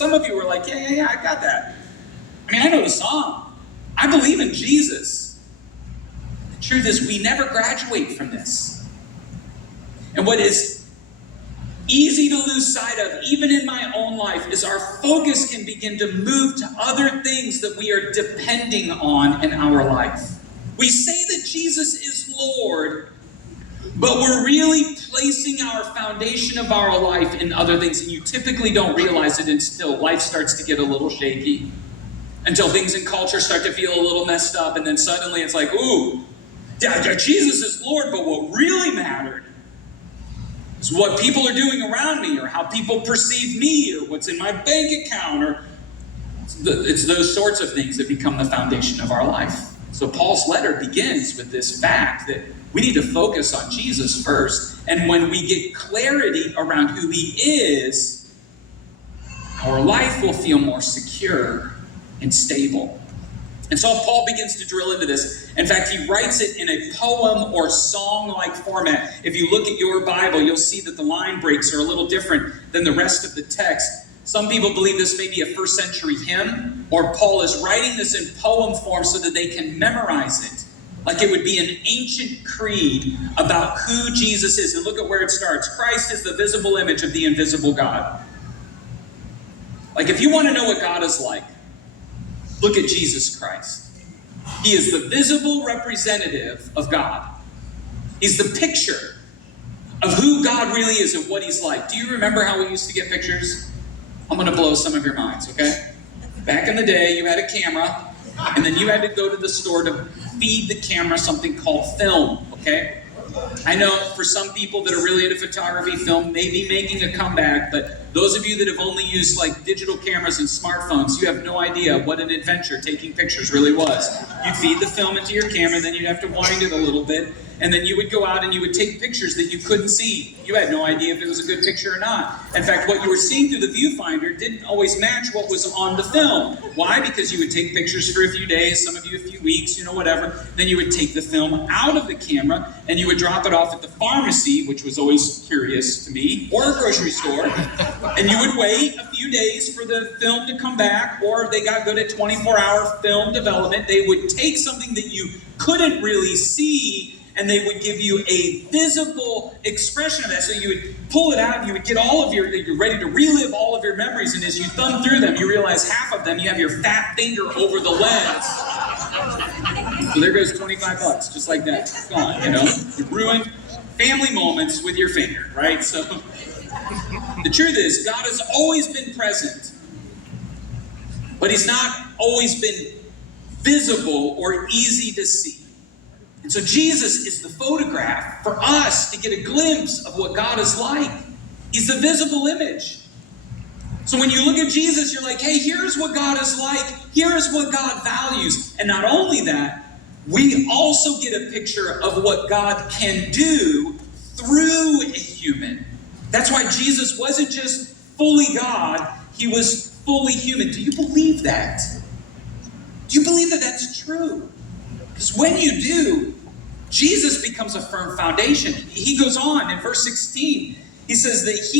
Some of you were like, yeah, I got that. I mean, I know the song. I believe in Jesus. The truth is, we never graduate from this. And what is easy to lose sight of, even in my own life, is our focus can begin to move to other things that we are depending on in our life. We say that Jesus is Lord, but we're really placing our foundation of our life in other things, and you typically don't realize it until life starts to get a little shaky, until things in culture start to feel a little messed up, and then suddenly it's like, ooh, yeah, Jesus is Lord, but what really mattered is what people are doing around me, or how people perceive me, or what's in my bank account, or it's those sorts of things that become the foundation of our life. So Paul's letter begins with this fact that we need to focus on Jesus first. And when we get clarity around who he is, our life will feel more secure and stable. And so Paul begins to drill into this. In fact, he writes it in a poem or song-like format. If you look at your Bible, you'll see that the line breaks are a little different than the rest of the text. Some people believe this may be a first century hymn, or Paul is writing this in poem form so that they can memorize it. Like it would be an ancient creed about who Jesus is. And look at where it starts. Christ is the visible image of the invisible God. Like if you want to know what God is like, look at Jesus Christ. He is the visible representative of God. He's the picture of who God really is and what he's like. Do you remember how we used to get pictures? I'm going to blow some of your minds, okay? Back in the day, you had a camera, and then you had to go to the store to feed the camera something called film, okay? I know for some people that are really into photography, film may be making a comeback, but those of you that have only used like digital cameras and smartphones, you have no idea what an adventure taking pictures really was. You'd feed the film into your camera, then you'd have to wind it a little bit, and then you would go out and you would take pictures that you couldn't see. You had no idea if it was a good picture or not. In fact, what you were seeing through the viewfinder didn't always match what was on the film. Why? Because you would take pictures for a few days, some of you a few weeks, whatever. Then you would take the film out of the camera and you would drop it off at the pharmacy, which was always curious to me, or a grocery store. And you would wait a few days for the film to come back, or if they got good at 24-hour film development, they would take something that you couldn't really see and they would give you a visible expression of that. So you would pull it out and you would get you're ready to relive all of your memories. And as you thumb through them, you realize half of them, you have your fat finger over the lens. So there goes $25, just like that. It's gone, You ruined family moments with your finger, right? So the truth is, God has always been present, but he's not always been visible or easy to see. And so Jesus is the photograph for us to get a glimpse of what God is like. He's the visible image. So when you look at Jesus, you're like, hey, here's what God is like. Here's what God values. And not only that, we also get a picture of what God can do through a human. That's why Jesus wasn't just fully God, he was fully human. Do you believe that? Do you believe that that's true? Because when you do, Jesus becomes a firm foundation. He goes on in verse 16. He says that he